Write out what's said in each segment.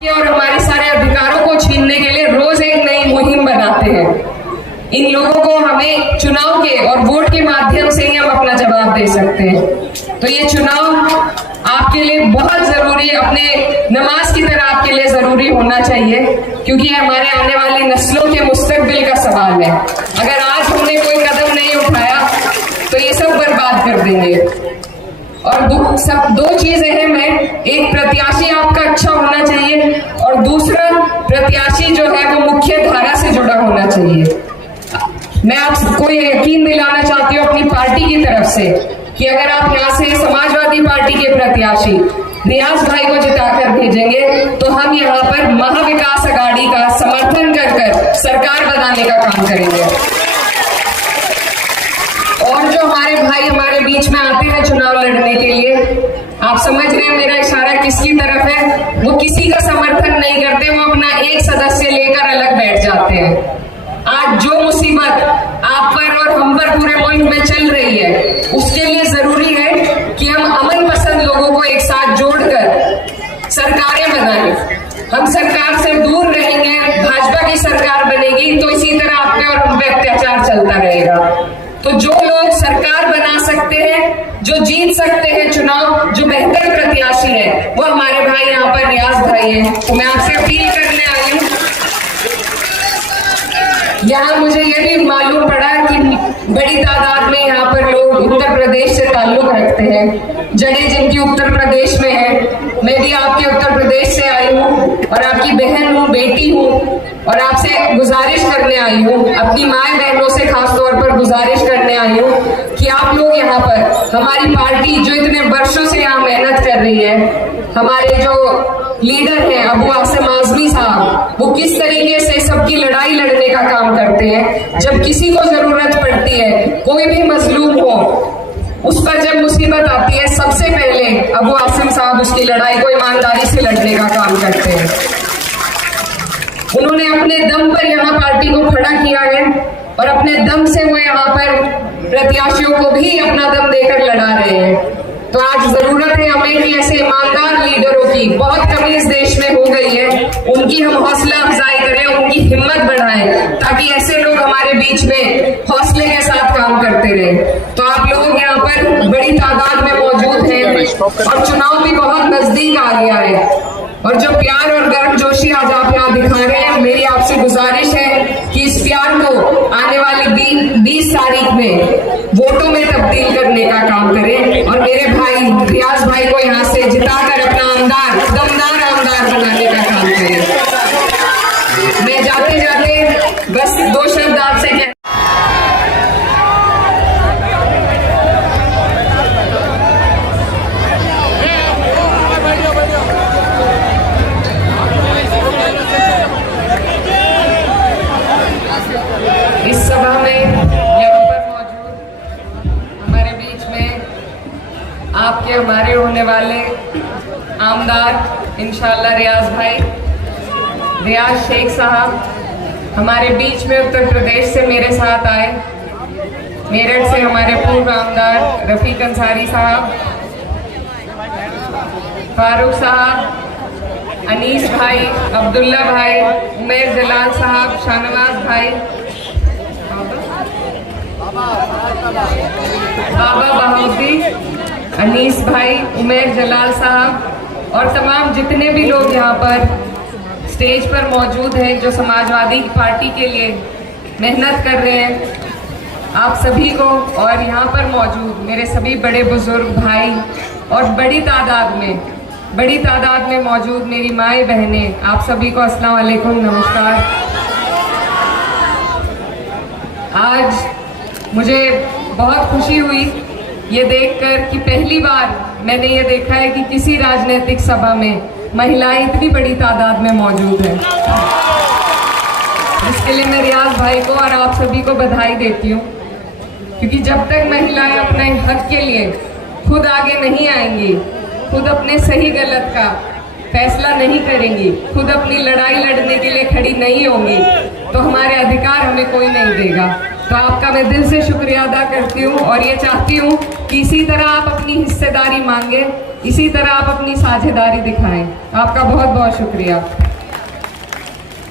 और हमारे सारे अधिकारों को छीनने के लिए रोज एक नई मुहिम बनाते हैं। इन लोगों को हमें चुनाव के और वोट के माध्यम से ही हम अपना जवाब दे सकते हैं। तो ये चुनाव आपके लिए बहुत जरूरी है, अपने नमाज की तरह आपके लिए जरूरी होना चाहिए, क्योंकि ये हमारे आने वाली नस्लों के मुस्तकबिल का सवाल है। अगर आज हमने कोई कदम नहीं उठाया तो ये सब बर्बाद कर देंगे। और दो चीज अहम है, एक प्रत्याशी आपका अच्छा होना चाहिए और दूसरा प्रत्याशी जो है वो मुख्य धारा से जुड़ा होना चाहिए। मैं आपको यकीन दिलाना चाहती हूँ अपनी पार्टी की तरफ से कि अगर आप यहाँ से समाजवादी पार्टी के प्रत्याशी रियाज भाई को जिताकर भेजेंगे तो हम यहाँ पर महाविकास अघाड़ी का समर्थन कर सरकार बनाने का काम करेंगे। और जो हमारे भाई हमारे बीच में आते हैं चुनाव लड़ने के लिए, आप समझ रहे हैं मेरा इशारा किसकी तरफ है? वो किसी का समर्थन नहीं करते, वो अपना एक सदस्य लेकर अलग बैठ जाते हैं। आज जो मुसीबत आप पर और हम पर पूरे मुल्क में चल रही है, उसके लिए जरूरी है कि हम अमन पसंद लोगों को एक साथ जोड़कर सरकारें बनाएं। हम सरकार से दूर रहेंगे, भाजपा की सरकार बनेगी तो इसी तरह आप पे और हम पे अत्याचार चलता रहेगा। तो जो लोग सरकार बना सकते हैं, जो जीत सकते हैं चुनाव, जो बेहतर प्रत्याशी है, वो हमारे भाई यहाँ पर रियाज भाई हैं। तो मैं आपसे अपील करने आई हूँ। यहाँ मुझे ये भी मालूम पड़ा कि बड़ी तादाद में यहाँ पर लोग उत्तर प्रदेश से ताल्लुक रखते हैं, जड़ें जिनकी उत्तर प्रदेश में है। मैं भी आपके उत्तर प्रदेश से आई हूँ और आपकी बहन हूँ, बेटी हूँ, और आपसे गुजारिश करने आई हूँ, अपनी माए बहनों से खास तौर पर गुजारिश करने आई हूँ कि आप लोग यहाँ पर हमारी पार्टी जो इतने वर्षों से यहाँ मेहनत कर रही है, हमारे जो लीडर हैं अबू आसिम आजमी साहब, वो किस तरीके से सबकी लड़ाई लड़ने का काम करते हैं। जब किसी को जरूरत पड़ती है, कोई भी मजलूम हो, उस पर जब मुसीबत आती है, सबसे पहले अबू आसिम साहब उसकी लड़ाई को ईमानदारी से लड़ने का काम करते हैं। उन्होंने अपने दम पर यहाँ पार्टी को खड़ा किया है और अपने दम से वो यहाँ पर प्रत्याशियों को भी अपना दम देकर लड़ा रहे हैं। तो आज जरूरत है हमें कि ऐसे ईमानदार लीडरों की बहुत कमी इस देश में हो गई है, उनकी हम हौसला अफजाई करें, उनकी हिम्मत बढ़ाएं, ताकि ऐसे लोग हमारे बीच में हौसले के साथ काम करते रहे। तो आप लोग यहाँ पर बड़ी तादाद में मौजूद हैं और चुनाव भी बहुत नजदीक आ गया है, और जो प्यार और गर्मजोशी आज आप यहाँ दिखा रहे हैं, मेरी आपसे गुजारिश है कि इस प्यार को आने वाली 20 तारीख में वोटों में तब्दील करने का काम करें और मेरे भाई रियाज भाई को यहाँ से जिताकर अपना दमदार आमदार बनाने का काम करें। मैं जाते जाते बस 2 शब्द आपसे इस सभा में यहाँ पर मौजूद हमारे बीच में आपके हमारे होने वाले आमदार इंशाअल्लाह रियाज शेख साहब हमारे बीच में उत्तर प्रदेश से मेरे साथ आए। मेरठ से हमारे पूर्व आमदार रफीक अंसारी साहब, फारूक साहब, अनीस भाई, अब्दुल्ला भाई, उमेर जलाल साहब, शाहनवाज भाई, बाबा बहाउद्दीन, अनीस भाई, उमेर जलाल साहब और तमाम जितने भी लोग यहाँ पर स्टेज पर मौजूद हैं जो समाजवादी पार्टी के लिए मेहनत कर रहे हैं, आप सभी को, और यहाँ पर मौजूद मेरे सभी बड़े बुजुर्ग भाई और बड़ी तादाद में मौजूद मेरी माएँ बहनें, आप सभी को अस्सलाम वालेकुम, नमस्कार। आज मुझे बहुत खुशी हुई ये देखकर कि पहली बार मैंने ये देखा है कि किसी राजनीतिक सभा में महिलाएं इतनी बड़ी तादाद में मौजूद हैं। इसके लिए मैं रियाज भाई को और आप सभी को बधाई देती हूँ, क्योंकि जब तक महिलाएं अपने हक के लिए खुद आगे नहीं आएंगी, खुद अपने सही गलत का फैसला नहीं करेंगी, खुद अपनी लड़ाई लड़ने के लिए खड़ी नहीं होंगी, तो हमारे अधिकार हमें कोई नहीं देगा। तो आपका मैं दिल से शुक्रिया अदा करती हूँ और ये चाहती हूँ कि इसी तरह आप अपनी हिस्सेदारी मांगे इसी तरह आप अपनी साझेदारी दिखाएं। आपका बहुत बहुत शुक्रिया।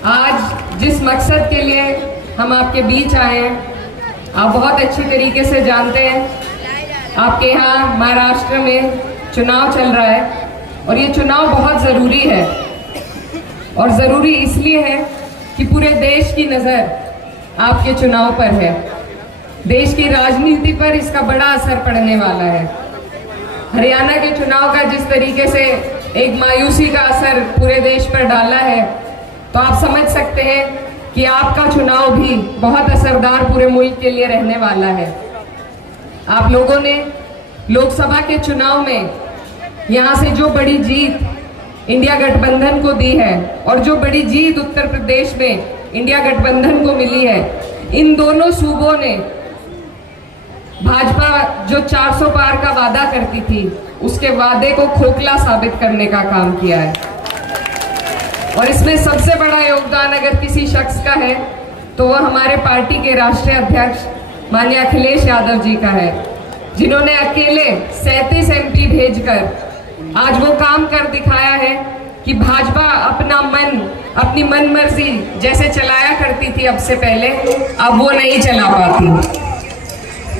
आज जिस मकसद के लिए हम आपके बीच आए हैं, आप बहुत अच्छी तरीके से जानते हैं। आपके यहाँ महाराष्ट्र में चुनाव चल रहा है और ये चुनाव बहुत ज़रूरी है, और ज़रूरी इसलिए है कि पूरे देश की नज़र आपके चुनाव पर है। देश की राजनीति पर इसका बड़ा असर पड़ने वाला है। हरियाणा के चुनाव का जिस तरीके से एक मायूसी का असर पूरे देश पर डाला है, तो आप समझ सकते हैं कि आपका चुनाव भी बहुत असरदार पूरे मुल्क के लिए रहने वाला है। आप लोगों ने लोकसभा के चुनाव में यहाँ से जो बड़ी जीत इंडिया गठबंधन को दी है और जो बड़ी जीत उत्तर प्रदेश में इंडिया गठबंधन को मिली है, इन दोनों सूबों ने भाजपा जो 400 पार का वादा करती थी, उसके वादे को खोखला साबित करने का काम किया है। और इसमें सबसे बड़ा योगदान अगर किसी शख्स का है तो वह हमारे पार्टी के राष्ट्रीय अध्यक्ष माननीय अखिलेश यादव जी का है, जिन्होंने अकेले 37 MP भेजकर आज वो काम कर दिखाया है कि भाजपा अपना मन, अपनी मन मर्जी जैसे चलाया करती थी अब से पहले, अब वो नहीं चला पाती।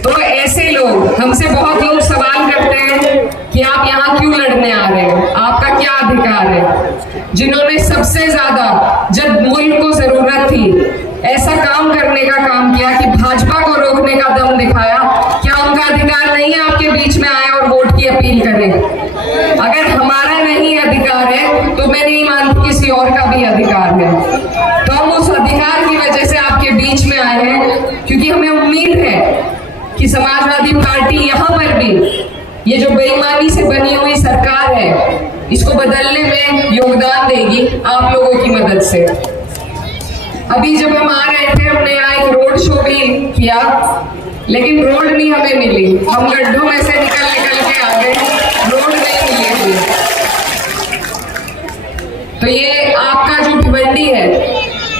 तो ऐसे लोग, हमसे बहुत लोग सवाल करते हैं कि आप यहाँ क्यों लड़ने आ रहे हैं, आपका क्या अधिकार है। जिन्होंने सबसे ज्यादा जब मुल्क को जरूरत थी ऐसा काम करने का काम किया कि भाजपा को रोकने का दम दिखाया, क्या उनका अधिकार नहीं है आपके बीच में आए और वोट की अपील करें? अगर हमारा नहीं अधिकार है तो मैं नहीं मानती किसी और का भी अधिकार है। तो हम उस अधिकार की वजह से आपके बीच में आए हैं, क्योंकि हमें उम्मीद है कि समाजवादी पार्टी यहाँ पर भी ये जो बेईमानी से बनी हुई सरकार है, इसको बदलने में योगदान देगी आप लोगों की मदद से। अभी जब हम आ रहे थे, हमने यहाँ एक रोड शो भी किया, लेकिन रोड नहीं हमें मिली। हम गड्ढों में से निकल के आ गए, रोड नहीं मिली हमें। तो ये आपका जो भिवंडी है,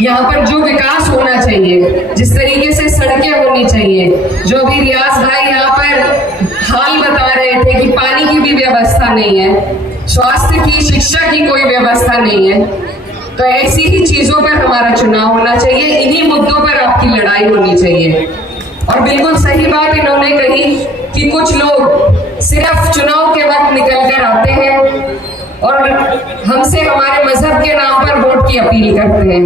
यहाँ पर जो विकास होना चाहिए, जिस तरीके से सड़कें होनी चाहिए, जो अभी रियाज भाई यहाँ पर हाल बता रहे थे कि पानी की भी व्यवस्था नहीं है, स्वास्थ्य की, शिक्षा की कोई व्यवस्था नहीं है, तो ऐसी ही चीजों पर हमारा चुनाव होना चाहिए। इन्हीं मुद्दों पर आपकी लड़ाई होनी चाहिए। और बिल्कुल सही बात इन्होंने कही कि कुछ लोग सिर्फ चुनाव के वक्त निकल कर आते हैं और हमसे हमारे मजहब के नाम पर वोट की अपील करते हैं,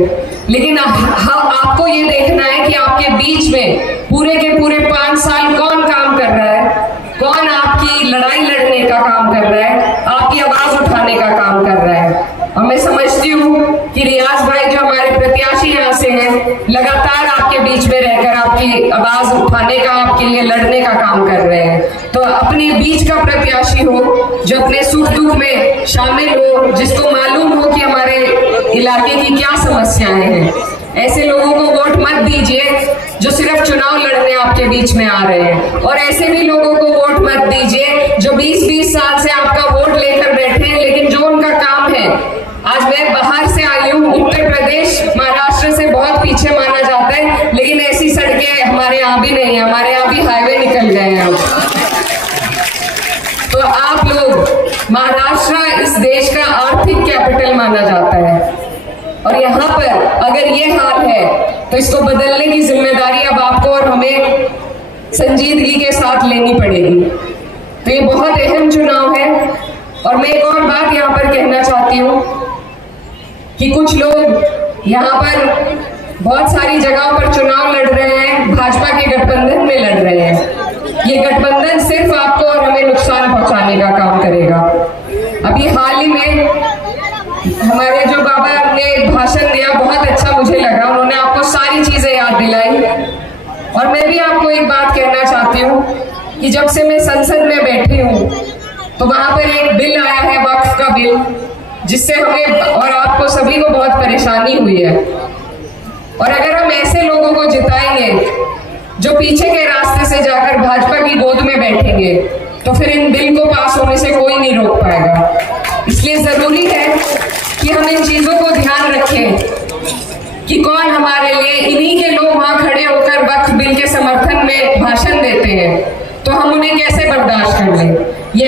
लेकिन आपको ये देखना है कि आपके बीच में पूरे के पूरे 5 साल कौन काम कर रहा है, कौन आपकी लड़ाई लड़ने का काम कर रहा है, आपकी आवाज उठाने का काम कर रहा है। और मैं समझती हूँ कि रियाज भाई जो हमारे प्रत्याशी यहाँ से हैं, लगातार आपके बीच में रहकर आपकी आवाज उठाने का, आपके लिए लड़ने का काम कर रहे हैं। तो अपने बीच का प्रत्याशी हो जो अपने सुख दुख में शामिल हो, जिसको मालूम हो कि हमारे इलाके की क्या समस्याएं हैं। ऐसे लोगों को वोट मत दीजिए जो सिर्फ चुनाव लड़ने आपके बीच में आ रहे हैं, और ऐसे भी लोगों को वोट मत दीजिए जो 20-20 साल से आपका वोट लेकर बैठे हैं, लेकिन जो उनका काम है। आज मैं बाहर से आई हूँ, उत्तर प्रदेश महाराष्ट्र से बहुत पीछे माना जाता है, लेकिन ऐसी सड़कें हमारे यहाँ भी नहीं है, हमारे यहाँ भी हाईवे निकल गए हैं अब। तो आप लोग, महाराष्ट्र इस देश का आर्थिक कैपिटल माना जाता है, और यहाँ पर अगर ये हाल है तो इसको बदलने की जिम्मेदारी अब आपको और हमें संजीदगी के साथ लेनी पड़ेगी। तो ये बहुत अहम चुनाव है। और मैं एक और बात यहाँ पर कहना चाहती हूँ कि कुछ लोग यहाँ पर बहुत सारी जगहों पर चुनाव लड़ रहे हैं, भाजपा के गठबंधन में लड़ रहे हैं। ये गठबंधन सिर्फ आपको और हमें नुकसान पहुंचाने का काम करेगा। अभी हाल ही में हमारे जो बाबा ने भाषण दिया, बहुत अच्छा मुझे लगा, उन्होंने आपको सारी चीजें याद दिलाई। और मैं भी आपको एक बात कहना चाहती हूँ कि जब से मैं संसद में बैठी हूँ तो वहां पर एक बिल आया है, वक्फ का बिल, जिससे हमें और आपको सभी को बहुत परेशानी हुई है। और अगर हम ऐसे लोगों को जिताएंगे जो पीछे के रास्ते से जाकर भाजपा की गोद में बैठेंगे, तो फिर इन बिल को पास होने से कोई नहीं रोक पाएगा। इसलिए जरूरी है कि हम इन चीजों को ध्यान रखें कि कौन हमारे लिए, इन्हीं के लोग वहां खड़े होकर वक्फ बिल के समर्थन में भाषण देते हैं, तो हम उन्हें कैसे बर्दाश्त कर लें। ये